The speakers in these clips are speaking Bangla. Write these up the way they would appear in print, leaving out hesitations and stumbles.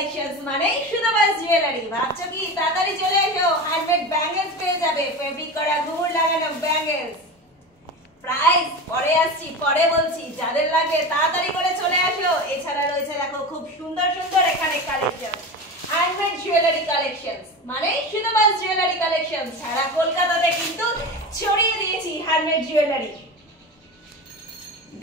কালেকশনস মানে শুধুমাত্র জুয়েলারি। ভাবছো কি তাড়াতাড়ি চলে এসো, হ্যান্ডমেড ব্যাঙ্গেলস পেয়ে যাবে, ফেব্রিক করা ঘুঙুর লাগানো ব্যাঙ্গেলস। প্রাইস পরে আসছি, পরে বলছি, যাদের লাগে তাড়াতাড়ি করে চলে আসো। এছাড়া রয়েছে দেখো খুব সুন্দর সুন্দর এখানে কালেকশন, হ্যান্ডমেড জুয়েলারি কালেকশনস মানে শুধুমাত্র জুয়েলারি কালেকশন। সারা কলকাতাতে কিন্তু ছড়িয়ে দিয়েছি হ্যান্ডমেড জুয়েলারি।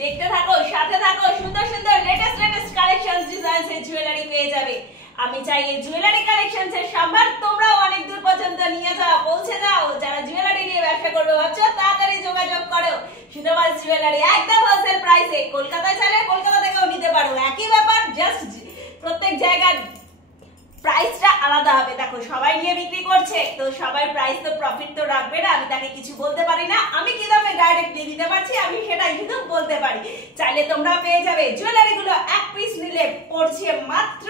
দেখতে থাকো, সাথে থাকো, সুন্দর সুন্দর লেটেস্ট কালেকশনস ডিজাইনস এর জুয়েলারি পেয়ে যাবে। আমি চাই এই জুয়েলারি কালেকশনস এর সম্ভার তোমরাও অনেক দূর পর্যন্ত নিয়ে যাও, পৌঁছে যাও। যারা জুয়েলারি নিয়ে ব্যবসা করবে ভাবছো তাড়াতাড়ি যোগাযোগ করো। শুধুমাত্র জুয়েলারি একদম হোলসেল প্রাইসে। কলকাতায় চাইলে কলকাতা থেকেও নিতে পারো, একই ব্যাপার, জাস্ট প্রত্যেক জায়গার প্রাইসটা আলাদা হবে। দেখো সবাই নিয়ে বিক্রি করছে, তো সবাই প্রাইস তো প্রফিট তো রাখবে না, আমি তাকে কিছু বলতে পারি না। আমি কি দামে ডাইরেক্টলি দিতে পারছি আমি সেটাই শুধু বলতে পারি। চাইলে তোমরা পেয়ে যাবে জুয়েলারি গুলো এক পিস নিলে পড়ছে মাত্র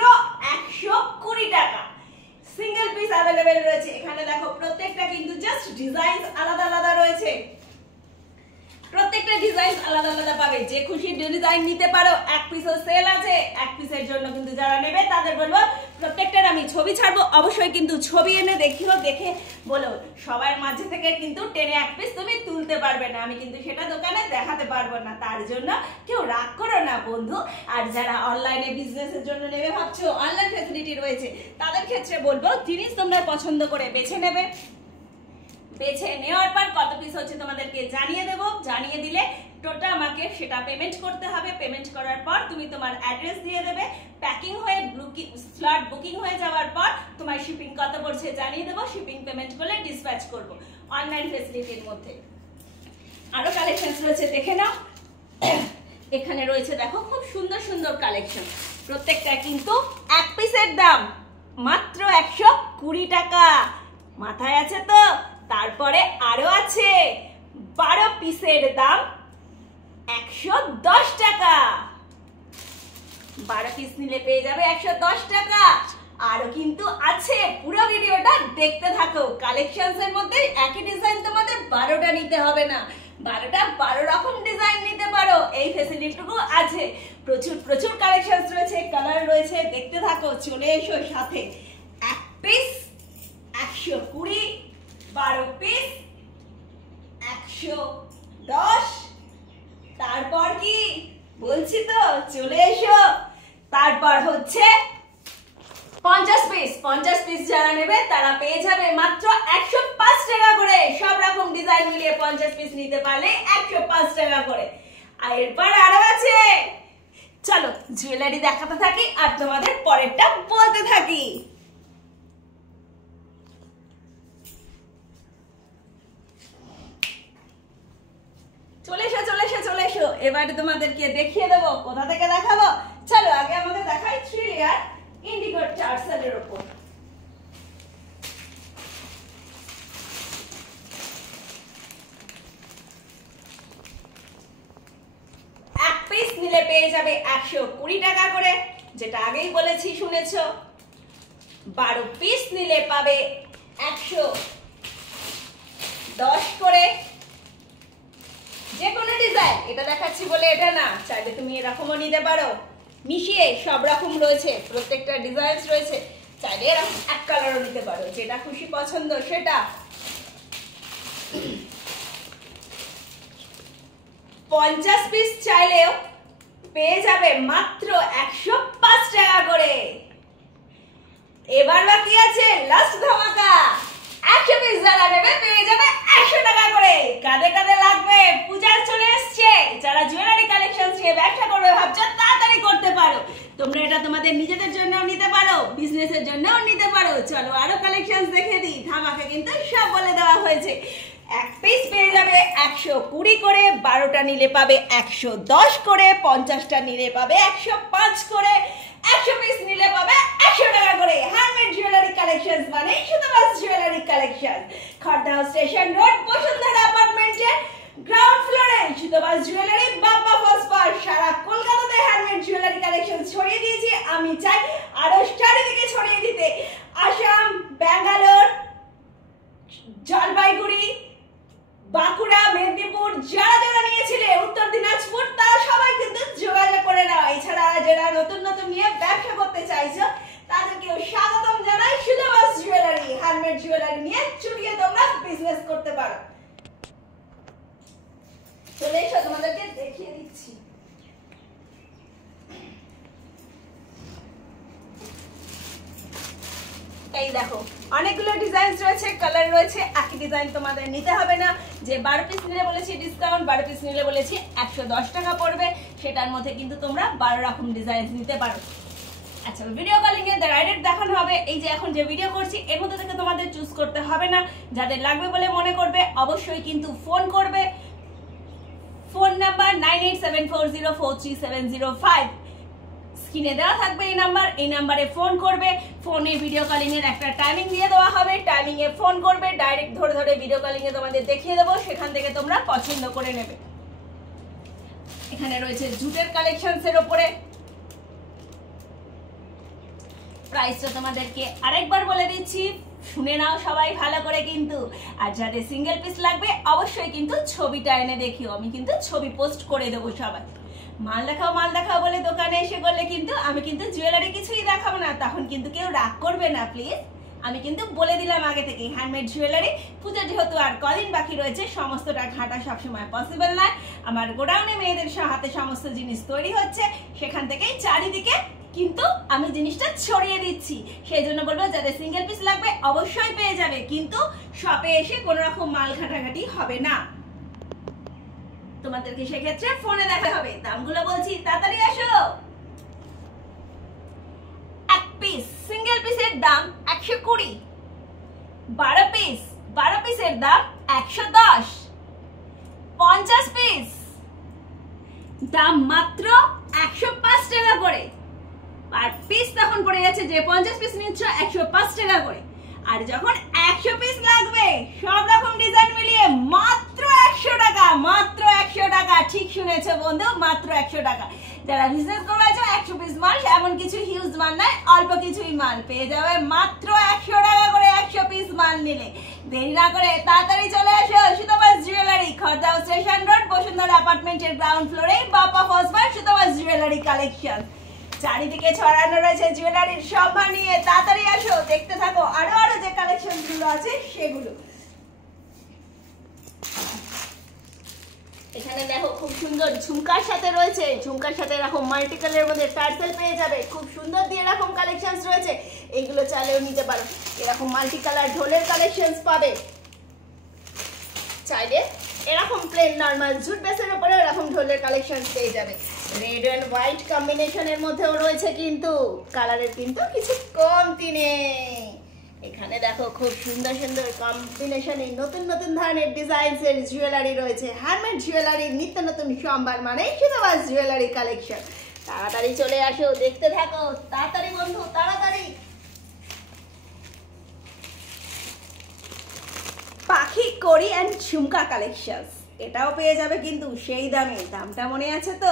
120 টাকা। সিঙ্গেল পিস अवेलेबल রয়েছে এখানে। দেখো প্রত্যেকটা কিন্তু জাস্ট ডিজাইন আলাদা আলাদা রয়েছে, প্রত্যেকটা ডিজাইন আলাদা আলাদা পাবে। যে খুশি ডিজাইন নিতে পারো। এক পিসও সেল আছে, এক পিসের জন্য কিন্তু যারা নেবে তাদের বলবো প্রত্যেকটার আমি ছবি ছাড়বো, অবশ্যই কিন্তু ছবি এনে দেখিও, দেখে বলো। সবার মাঝে থেকে কিন্তু টেনে এক পিস তুমি তুলতে পারবে না, আমি কিন্তু সেটা দোকানে দেখাতে পারবো না, তার জন্য কেউ রাগ করো না বন্ধু। আর যারা অনলাইনে বিজনেসের জন্য নেবে ভাবছো, অনলাইন ফ্যাসিলিটি রয়েছে, তাদের ক্ষেত্রে বলবো জিনিস তোমরা পছন্দ করে বেছে নেবে। বেছে নেওয়ার পর কত পিস হচ্ছে তোমাদেরকে জানিয়ে দেব, জানিয়ে দিলে টোটাল আমাকে সেটা পেমেন্ট করতে হবে। পেমেন্ট করার পর তুমি তোমার অ্যাড্রেস দিয়ে দেবে, প্যাকিং হয়ে স্লট বুকিং হয়ে যাওয়ার পর তোমার শিপিং কত পড়ছে জানিয়ে দেবো। শিপিং পেমেন্ট করলে ডিসপ্যাচ করব অনলাইন ফ্যাসিলিটির মধ্যে। আরো কালেকশনস রয়েছে, দেখে নাও। এখানে রয়েছে দেখো খুব সুন্দর সুন্দর কালেকশন, প্রত্যেকটা কিন্তু এক পিসের দাম মাত্র 120 টাকা। মাথায় আছে তো? তারপরে আরো আছে 12 পিসের দাম 110 টাকা। 12 পিস নিলে পেয়ে যাবে 110 টাকা। আরো কিন্তু আছে, পুরো ভিডিওটা দেখতে থাকো। কালেকশনস এর মধ্যে একই ডিজাইন তোমাদের 12টা নিতে হবে না, 12 রকম ডিজাইন নিতে পারো, এই ফ্যাসিলিটিটুকু আছে। প্রচুর প্রচুর কালেকশনস রয়েছে, কালার রয়েছে, দেখতে থাকো। চলে এসো সাথে। এক পিস 120, 12 পিস 110। তারপর কি বলছি তো, চলে এসো। তারপর হচ্ছে 50 পিস। 50 পিস যারা নেবে তারা পেয়ে যাবে মাত্র 105 টাকা করে। সব রকম ডিজাইন মিলিয়ে 50 পিস নিতে পারলে 105 টাকা করে। আর এরপর আরো আছে। চলো জুয়েলারি দেখাতে থাকি আর তোমাদের পরেরটা বলতে থাকি। চলে এসো চলে এসো চলে এসো। এবারে তোমাদেরকে দেখিয়ে দেবো। কোথা থেকে দেখাবো? চলো আগে আমাদের দেখাই 3 লেয়ার ইন্ডিগো টার্সালের উপর। এক পিস নিলে পেয়ে যাবে 120 টাকা করে, যেটা আগেই বলেছি শুনেছো। 12 পিস নিলে পাবে 110 করে। যে কোনো ডিজাইন, এটা দেখাচ্ছি বলে এটা না, চাইলে তুমি এরকমও নিতে পারো। মিশিয়ে সব রকম রয়েছে, প্রত্যেকটা ডিজাইন রয়েছে। চাইলে এরকম এক কালারও নিতে পারো, যেটা খুশি পছন্দ সেটা। 50 পিস চাইলেও পেয়ে যাবে মাত্র 105 টাকা করে। এবার বাকি আছে লাস্ট ধামাকা। 100 পিস যারা নেবে পেয়ে যাবে 100 টাকা করে। কাদের কাদের লাগবে? পূজা চলে এসছে। যারা জুয়েলারি কালেকশন নিয়ে ব্যবসা করবে ভাবছো তাড়াতাড়ি করতে পারো। তোমরা এটা তোমাদের নিজেদের জন্যও নিতে পারো, বিজনেসের জন্যও নিতে পারো। চলো আরো কালেকশন দেখে দিই। ধামাকা কিন্তু সব বলে দেওয়া হয়েছে। এক পিস পেয়ে যাবে 120 করে, 12টা নিলে পাবে 110 করে, 50টা নিলে পাবে 105 করে, 100 পিস নিলে পাবে 100 টাকা করে। হ্যান্ডমেড জুয়েলারি কালেকশন মানে শুধুমাত্র jewellery collection. Khardah station road, Bashundhara অ্যাপার্টমেন্টে গ্রাউন্ড ফ্লোরে শুধুমাত্র জুয়েলারি বাবা ফার্স্ট পার। সারা কলকাতাতে হ্যান্ডমেড জুয়েলারি কালেকশন ছড়িয়ে দিয়েছি। আমি চাই আরো চারিদিকে ছড়িয়ে দিতে। আসাম, ব্যাঙ্গালোর, জলপাইগুড়ি, বাঁকুড়া, মেদিনীপুর, যারা যারা নিয়েছিলে, উত্তর দিনাজপুর, তারা সবাই কিন্তু যোগাযোগ করে নাও। এছাড়া যারা নতুন নতুন নিয়ে ব্যবসা করতে চাইছো পারো। চলে এসো, তোমাদেরকে দেখিয়ে দিচ্ছি। এই দেখো অনেকগুলো ডিজাইন রয়েছে, কালার রয়েছে, একই ডিজাইন তোমাদের নিতে হবে না। যে 12 পিস নিলে বলেছি ডিসকাউন্ট, 12 পিস নিলে বলেছি 110 টাকা পড়বে, সেটার মধ্যে কিন্তু তোমরা 12 রকম ডিজাইন নিতে পারো। আচ্ছা, ভিডিও কলিং এ ডাইরেক্ট দেখানো হবে। এই যে এখন যে ভিডিও করছি এর মধ্যে থেকে তোমাদের চুজ করতে হবে না, যাদের লাগবে বলে মনে করবে অবশ্যই কিন্তু ফোন করবে। ফোন নাম্বার 9874043705, স্ক্রিনে দেওয়া থাকবে এই নাম্বার, এই নাম্বারে ফোন করবে। ফোনে ভিডিও কলিং এর একটা টাইমিং দিয়ে দেওয়া হবে, টাইমিং এ ফোন করবে, ডাইরেক্ট ধরে ধরে ভিডিও কলিং এ তোমাদের দেখিয়ে দেবো, সেখান থেকে তোমরা পছন্দ করে নেবে। এখানে রয়েছে জুটের কালেকশনস এর উপরে। প্রাইসটা তোমাদেরকে আরেকবার বলে দিচ্ছি, শুনে নাও সবাই ভালো করে কিন্তু। আর যাদের সিঙ্গেল পিস লাগবে অবশ্যই কিন্তু ছবিটা এনে দেখিও, আমি কিন্তু ছবি পোস্ট করে দেবো সবাই। মাল দেখাও বলে দোকানে এসে করলে কিন্তু আমি কিন্তু জুয়েলারি কিছুই দেখাবো না, তখন কিন্তু কেউ রাগ করবে না প্লিজ। আমি কিন্তু বলে দিলাম আগে থেকে, হ্যান্ডমেড জুয়েলারি পুজো যেহেতু আর কদিন বাকি রয়েছে, সমস্তটা ঘাটা সবসময় পসিবল নয়। আমার গোডাউনে মেয়েদের হাতে সমস্ত জিনিস তৈরি হচ্ছে, সেখান থেকেই চারিদিকে কিন্তু আমি জিনিসটা ছড়িয়ে দিচ্ছি। সেই জন্য বলবো যাদের সিঙ্গেল পিস লাগবে অবশ্যই পেয়ে যাবে, কিন্তু শপে এসে কোনো রকম মাল ঘাটাঘাটি হবে না, তোমাদেরকে সেক্ষেত্রে ফোনে দেখা হবে। দামগুলো বলছি, তাড়াতাড়ি আসো। এক পিস সিঙ্গেল পিসের দাম 120, 12 পিসের দাম 110, 50 পিস দাম মাত্র 105 টাকা করে। আর পিস তখন পড়ে যাচ্ছে যে 50 পিস নিচ্ছ 105 টাকা করে। আর যখন 100 পিস লাগবে সব রকম ডিজাইন মিলিয়ে মাত্র 100 টাকা, মাত্র 100 টাকা। ঠিক শুনেছো বন্ধু, মাত্র 100 টাকা। যারা বিজনেস করেছো 100 পিস মাল এমন কিছু হিউজ মাল নয়, অল্প কিছুই মাল পেয়ে যাবে মাত্র 100 টাকা করে 100 পিস মাল নিলে। দেরি না করে তাড়াতাড়ি চলে আসো Sutapa's jewellery, Khardah station road, Bashundhara অ্যাপার্টমেন্টের গ্রাউন্ড ফ্লোরে, বাপা ফসবার সুতপাস জুয়েলারি কালেকশন। চারিদিকে ছড়ানো রয়েছে জুয়েলারির সম্ভার নিয়ে, তাড়াতাড়ি আসো, দেখতে থাকো আরো যে কালেকশন গুলো আছে সেগুলো। এখানে দেখো খুব সুন্দর ঝুমকার সাথে রয়েছে, ঝুমকার সাথে এরকম মাল্টি কালারের মধ্যে টার্সেল পেয়ে যাবে, খুব সুন্দর দিয়ে এরকম কালেকশনস রয়েছে, এগুলো চাইলেও নিতে পারো। এরকম মাল্টি কালার ঢোলের কালেকশনস পাবে, চাইলে এরকম প্লেন নরমাল জুট বেসের উপরে এরকম ঢোলের কালেকশনস পেয়ে যাবে। রেড এন্ড হোয়াইট কম্বিনেশনের মধ্যেও রয়েছে, কিন্তু কালারের কিন্তু কিছু কমতি নেই। এখানে দেখো খুব সুন্দর সুন্দর কম্বিনেশনে নতুন নতুন ধরনের ডিজাইনস এর জুয়েলারি রয়েছে। হ্যান্ডমেড জুয়েলারি নিত্য নতুন সম্ভার মানে সুতপাস জুয়েলারি কালেকশন। তাড়াতাড়ি চলে আসো, দেখতে থাকো, তাড়াতাড়ি বন্ধু তাড়াতাড়ি। পাখি কড়ি এন্ড ঝুমকা কালেকশনস, এটাও পেয়ে যাবে কিন্তু সেই দামে। দামটা মনে আছে তো,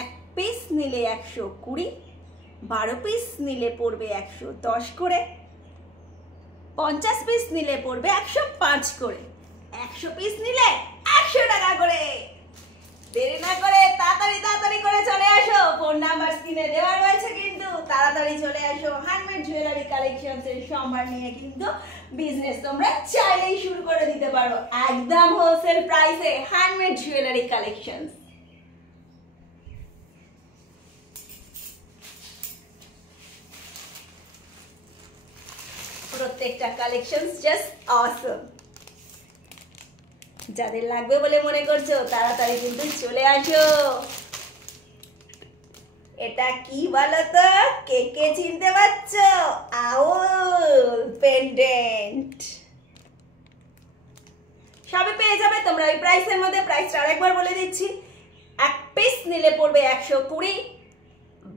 এক পিস নিলে 120, 12 পিস নিলে পড়বে 110 করে, 50 পিস নিলে পড়বে 105 করে, 100 পিস নিলে 100 টাকা করে। দেরি না করে তাড়াতাড়ি করে চলে আসো, ফোন নাম্বার স্ক্রিনে দেওয়া রয়েছে কিন্তু, তাড়াতাড়ি চলে আসো। হ্যান্ডমেড জুয়েলারি কালেকশনস এর সম্ভার নিয়ে কিন্তু বিজনেস তোমরা চাইলেই শুরু করে দিতে পারো, একদম হোলসেল প্রাইসে। হ্যান্ডমেড জুয়েলারি কালেকশনস, প্রত্যেকটা কালেকশন জাস্ট অসম। যাদের লাগবে বলে মনে করছো তাড়াতাড়ি কিন্তু চলে আসো। এটা কি বলো তো, কে কে চিনতে পারছো? আউল পেন্ডেন্ট সবই পেয়ে যাবে তোমরা এই প্রাইসের মধ্যে। প্রাইসটা আরেকবার বলে দিচ্ছি, এক পিস নিলে পড়বে 120,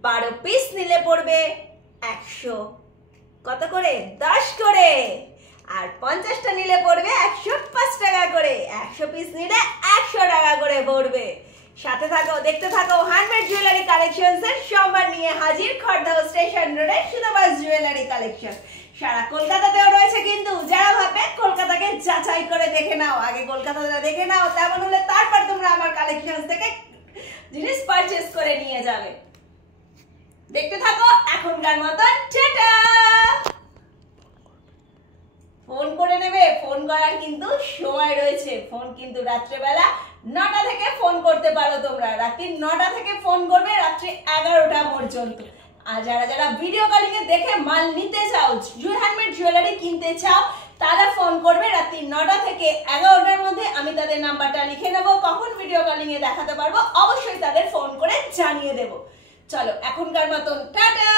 12 পিস নিলে পড়বে 100 কত করে, 10 করে, আর 50টা নিলে পড়বে 105 টাকা করে, 100 পিস নিলে 100 টাকা করে পড়বে। সাথে থাকো, দেখতে থাকো। হ্যান্ডমেড জুয়েলারি কালেকশনস এর সম্ভার নিয়ে হাজির খড়দহ স্টেশন রোডে সুতপাস জুয়েলারি কালেকশন। সারা কলকাতাতেও রয়েছে কিন্তু, যারা ভাবে কলকাতাকে যাচাই করে দেখে নাও, আগে কলকাতাটা দেখে নাও, তেমন হলে তারপর তোমরা আমার কালেকশনস থেকে জিনিস পারচেজ করে নিয়ে যাবে। দেখতে থাকো, এখনকার মতন টাটা। ফোন করে নেবে, ফোন করার কিন্তু সময় রয়েছে। ফোন কিন্তু রাত্রেবেলা 9টা থেকে ফোন করতে পারো তোমরা, রাত্রি 9টা থেকে ফোন করবে রাত্রি 11টা পর্যন্ত। আর যারা যারা ভিডিও কলিং এ দেখে মাল নিতে চাও, জুয়েল হ্যান্ডমেড জুয়েলারি কিনতে চাও, তারা ফোন করবে রাত্রি 9টা থেকে 11টার মধ্যে। আমি তাদের নাম্বারটা লিখে নেবো, কখন ভিডিও কলিং এ দেখাতে পারবো অবশ্যই তাদের ফোন করে জানিয়ে দেবো। চলো এখনকার মতন টাটা।